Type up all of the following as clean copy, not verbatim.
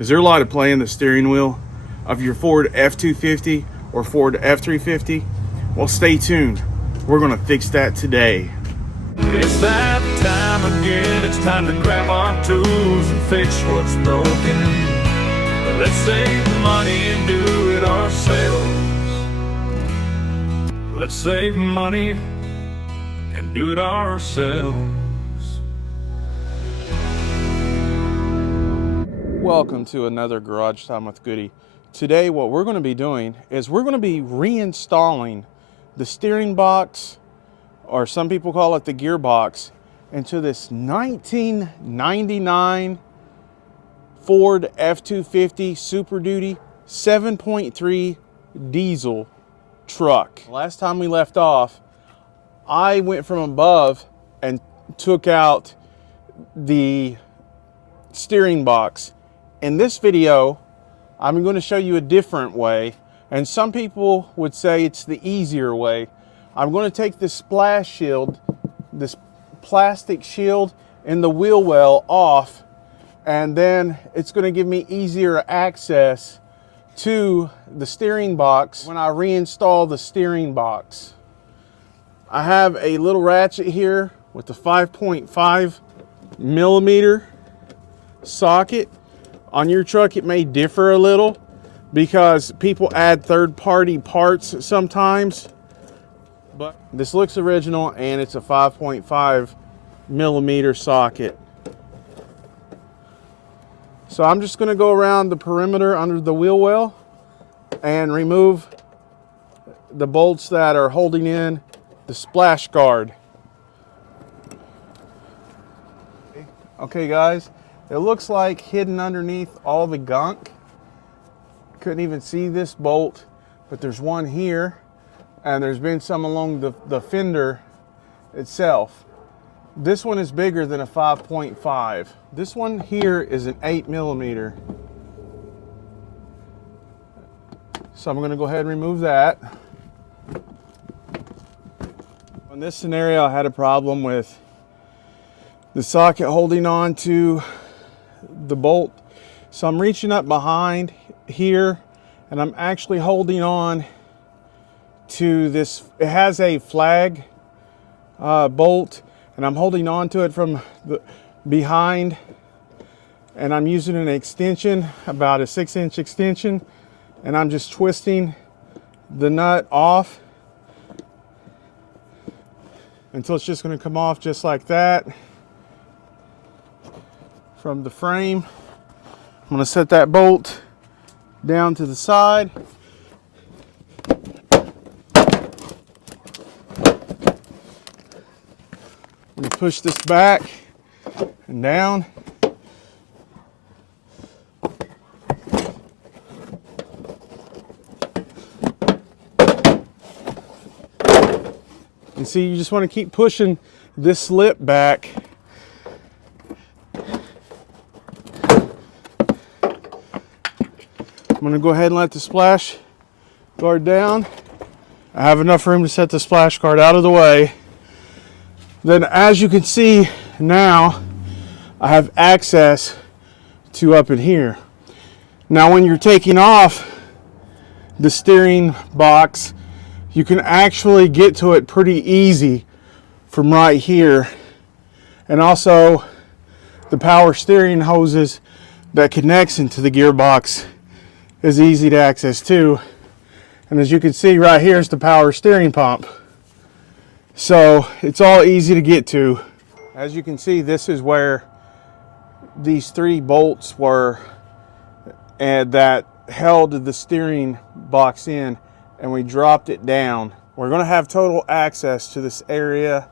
Is there a lot of play in the steering wheel of your Ford F250 or Ford F350? Well, stay tuned. We're going to fix that today. It's that time again. It's time to grab our tools and fix what's broken. Let's save money and do it ourselves. Let's save money and do it ourselves. Welcome to another Garage Time with Goody. Today what we're going to be doing is we're going to be reinstalling the steering box, or some people call it the gearbox, into this 1999 Ford F250 Super Duty 7.3 diesel truck. Last time we left off, I went from above and took out the steering box. In this video, I'm going to show you a different way, and some people would say it's the easier way. I'm going to take this splash shield, this plastic shield in the wheel well off, and then it's going to give me easier access to the steering box when I reinstall the steering box. I have a little ratchet here with the 5.5 millimeter socket. On your truck it may differ a little because people add third-party parts sometimes, but this looks original and it's a 5.5 millimeter socket. So I'm just going to go around the perimeter under the wheel well and remove the bolts that are holding in the splash guard. Okay guys, it looks like hidden underneath all the gunk. Couldn't even see this bolt, but there's one here, and there's been some along the fender itself. This one is bigger than a 5.5. This one here is an 8 millimeter. So I'm going to go ahead and remove that. In this scenario, I had a problem with the socket holding on to the bolt. So I'm reaching up behind here and I'm actually holding on to this. It has a flag bolt, and I'm holding on to it from the behind, and I'm using an extension, about a 6-inch extension, and I'm just twisting the nut off until it's just going to come off just like that from the frame. I'm going to set that bolt down to the side. I'm going to push this back and down. And see, you just want to keep pushing this slip back. I'm going to go ahead and let the splash guard down. I have enough room to set the splash guard out of the way. Then, as you can see now, I have access to up in here. Now when you're taking off the steering box, you can actually get to it pretty easy from right here. And also the power steering hoses that connects into the gearbox is easy to access too. And as you can see right here is the power steering pump. So it's all easy to get to. As you can see, this is where these 3 bolts were and that held the steering box in, and we dropped it down. We're going to have total access to this area,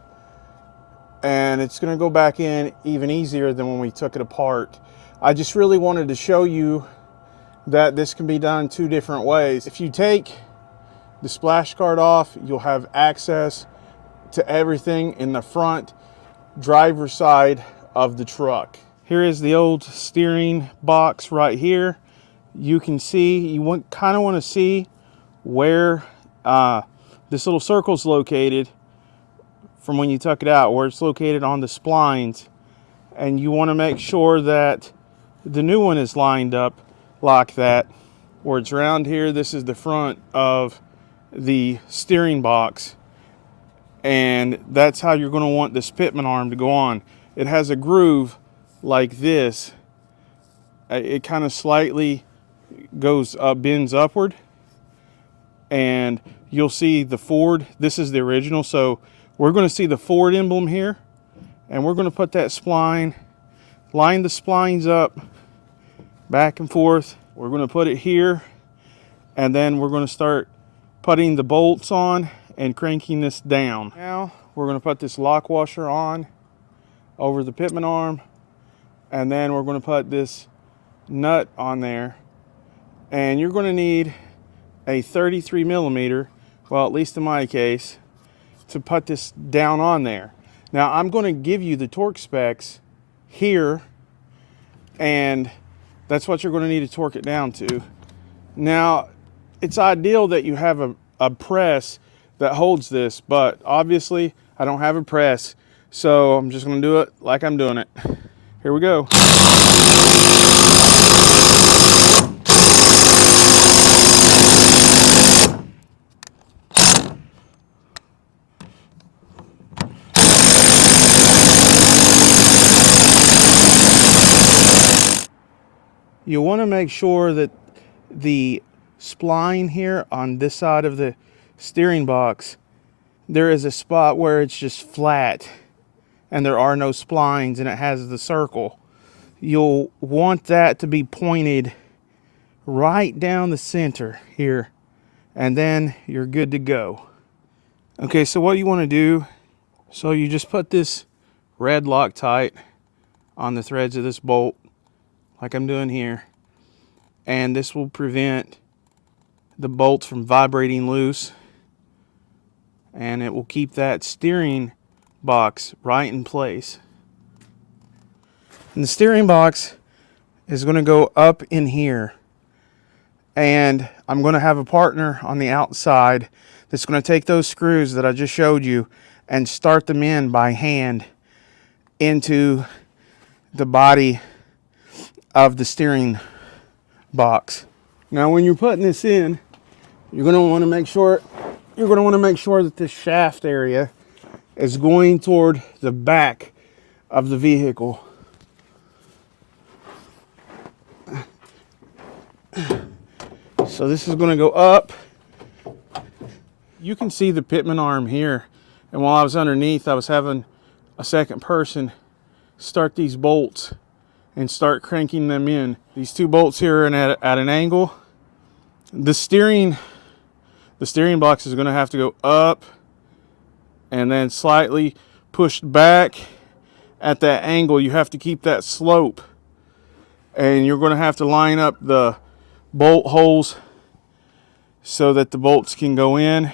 and it's going to go back in even easier than when we took it apart. I just really wanted to show you that this can be done 2 different ways. If you take the splash guard off, you'll have access to everything in the front driver's side of the truck. Here is the old steering box right here. You can see, you kind of want to see where this little circle's located from when you tuck it out, where it's located on the splines. And you want to make sure that The new one is lined up like that, where it's round here. This is the front of the steering box, and that's how you're going to want this Pitman arm to go on. It has a groove like this. It kind of slightly goes up, bends upward, and you'll see the Ford. This is the original, so we're going to see the Ford emblem here, and we're going to put that spline, line the splines up back and forth. We're going to put it here, and then we're going to start putting the bolts on and cranking this down. Now we're going to put this lock washer on over the Pitman arm, and then we're going to put this nut on there, and you're going to need a 33 millimeter, well, at least in my case, to put this down on there. Now I'm going to give you the torque specs here, and that's what you're going to need to torque it down to. Now it's ideal that you have a press that holds this, but obviously I don't have a press, so I'm just going to do it like I'm doing it. Here we go. You want to make sure that the spline here on this side of the steering box, there is a spot where it's just flat and there are no splines and it has the circle. You'll want that to be pointed right down the center here, and then you're good to go. Okay, so what you want to do, so you just put this red Loctite on the threads of this bolt like I'm doing here, and this will prevent the bolts from vibrating loose, and it will keep that steering box right in place. And the steering box is going to go up in here, and I'm going to have a partner on the outside that's going to take those screws that I just showed you and start them in by hand into the body of the steering box. Now when you're putting this in, you're going to want to make sure that this shaft area is going toward the back of the vehicle. So this is going to go up. You can see the Pitman arm here, and while I was underneath, I was having a second person start these bolts and start cranking them in. These two bolts here are at an angle. The steering box is going to have to go up and then slightly pushed back at that angle. You have to keep that slope, and you're going to have to line up the bolt holes so that the bolts can go in.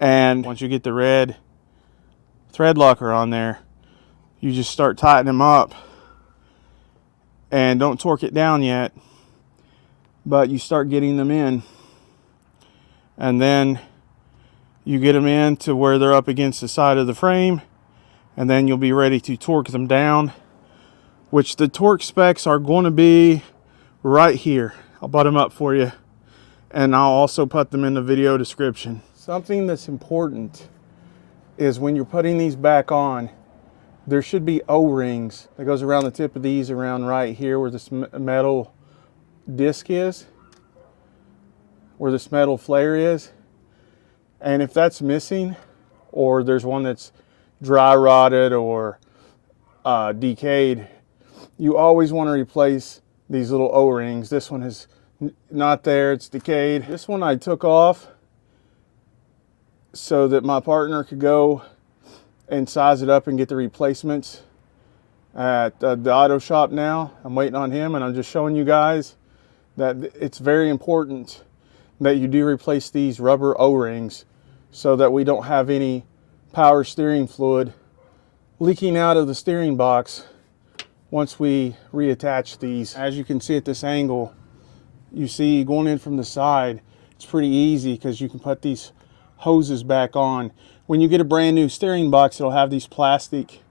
And once you get the red thread locker on there, you just start tightening them up. And don't torque it down yet, but you start getting them in, and then you get them in to where they're up against the side of the frame, and then you'll be ready to torque them down, which the torque specs are going to be right here. I'll put them up for you, and I'll also put them in the video description. Something that's important is when you're putting these back on, there should be O-rings that goes around the tip of these, around right here where this metal disc is, where this metal flare is. And if that's missing, or there's one that's dry rotted or decayed, you always want to replace these little O-rings. This one is not there, it's decayed. This one I took off so that my partner could go and size it up and get the replacements at the auto shop now. I'm waiting on him, and I'm just showing you guys that it's very important that you do replace these rubber O-rings so that we don't have any power steering fluid leaking out of the steering box once we reattach these. As you can see at this angle, you see going in from the side, it's pretty easy because you can put these hoses back on. When you get a brand new steering box, it'll have these plastic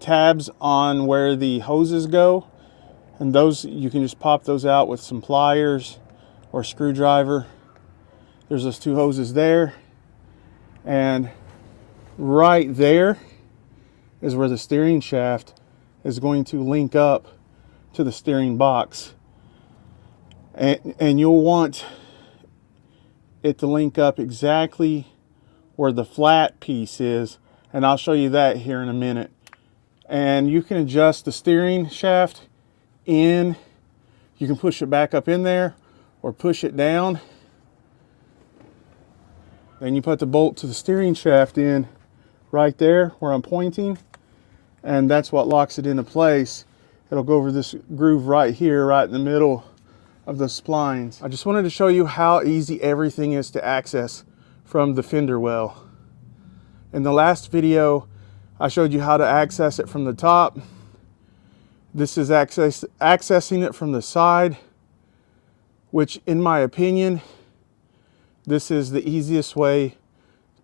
tabs on where the hoses go, And those, you can just pop those out with some pliers or screwdriver. There's those two hoses there. And right there is where the steering shaft is going to link up to the steering box. And you'll want it to link up exactly where the flat piece is. And I'll show you that here in a minute. And you can adjust the steering shaft in. You can push it back up in there or push it down. Then you put the bolt to the steering shaft in right there where I'm pointing, and that's what locks it into place. It'll go over this groove right here, right in the middle of the splines. I just wanted to show you how easy everything is to access from the fender well. In the last video, I showed you how to access it from the top. This is accessing it from the side, which in my opinion, this is the easiest way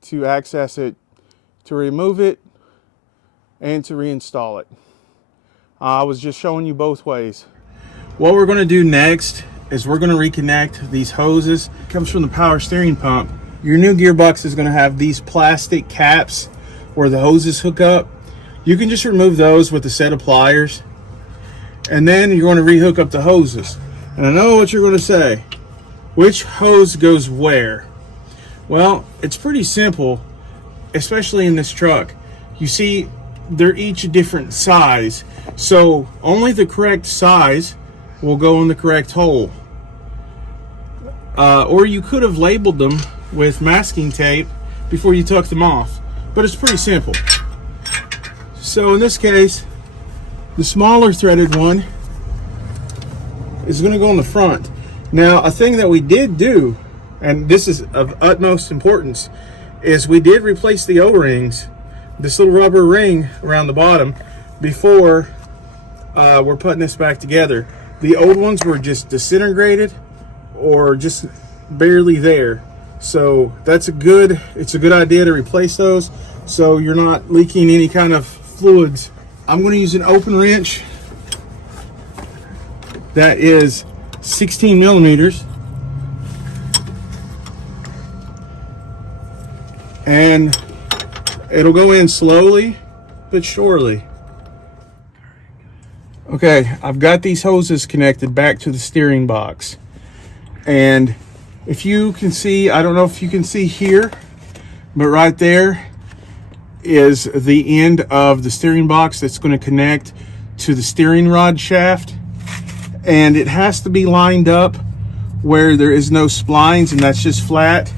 to access it, to remove it, and to reinstall it. I was just showing you both ways. What we're going to do next is we're going to reconnect these hoses. It comes from the power steering pump. Your new gearbox is going to have these plastic caps where the hoses hook up. You can just remove those with a set of pliers, and then you're going to rehook up the hoses. And I know what you're going to say. Which hose goes where? Well, it's pretty simple, especially in this truck. You see, they're each a different size, so only the correct size will go in the correct hole. Or you could have labeled them with masking tape before you took them off, but it's pretty simple. So in this case, the smaller threaded one is going to go in the front. Now, a thing that we did do, and this is of utmost importance, is we did replace the O-rings, this little rubber ring around the bottom, before we're putting this back together. The old ones were just disintegrated or just barely there. So it's a good idea to replace those so you're not leaking any kind of fluids. I'm going to use an open wrench that is 16 millimeters, and it'll go in slowly but surely. Okay, I've got these hoses connected back to the steering box, and if you can see, I don't know if you can see here, but right there is the end of the steering box that's going to connect to the steering rod shaft. And it has to be lined up where there is no splines, and that's just flat,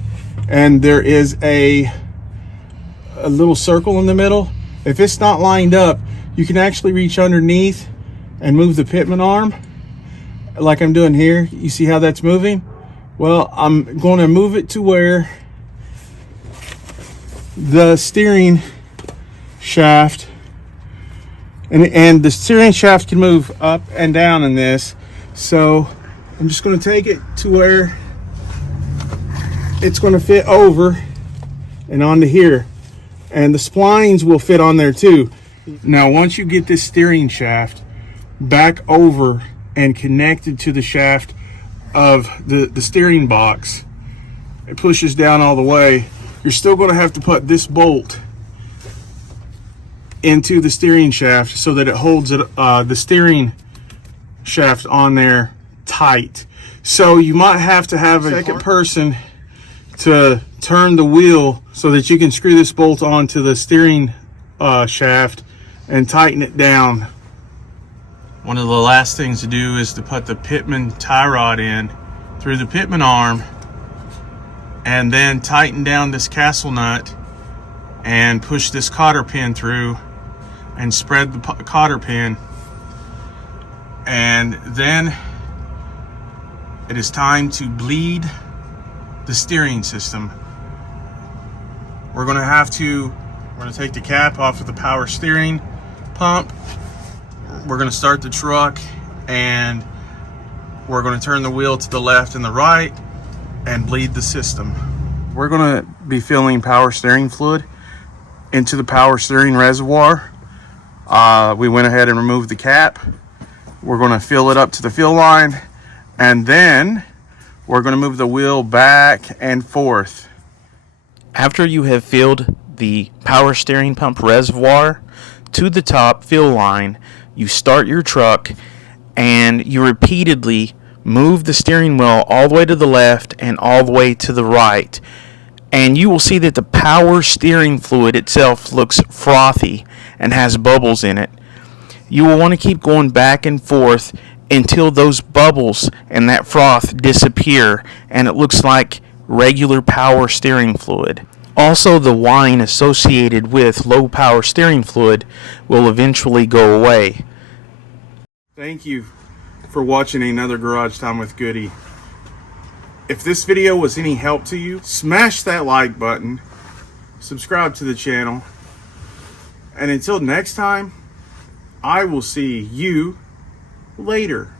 and there is a little circle in the middle. If it's not lined up, you can actually reach underneath and move the Pitman arm like I'm doing here. You see how that's moving? Well, I'm going to move it to where the steering shaft and the steering shaft can move up and down in this. So I'm just going to take it to where it's going to fit over and onto here, and the splines will fit on there too. Now, once you get this steering shaft back over and connected to the shaft of the steering box, it pushes down all the way. You're still going to have to put this bolt into the steering shaft so that it holds it, the steering shaft on there tight. So you might have to have a second person to turn the wheel so that you can screw this bolt onto the steering shaft and tighten it down. One of the last things to do is to put the Pitman tie rod in through the Pitman arm, and then tighten down this castle nut and push this cotter pin through and spread the cotter pin. And then it is time to bleed the steering system. We're going to take the cap off of the power steering pump. We're going to start the truck, and we're going to turn the wheel to the left and the right and bleed the system. We're going to be filling power steering fluid into the power steering reservoir. We went ahead and removed the cap. We're going to fill it up to the fill line, and then we're going to move the wheel back and forth. After you have filled the power steering pump reservoir to the top fill line, you start your truck and you repeatedly move the steering wheel all the way to the left and all the way to the right. And you will see that the power steering fluid itself looks frothy and has bubbles in it. You will want to keep going back and forth until those bubbles and that froth disappear and it looks like regular power steering fluid. Also, the whine associated with low power steering fluid will eventually go away. Thank you for watching another Garage Time with Goody. If this video was any help to you, smash that like button, subscribe to the channel, and until next time, I will see you later.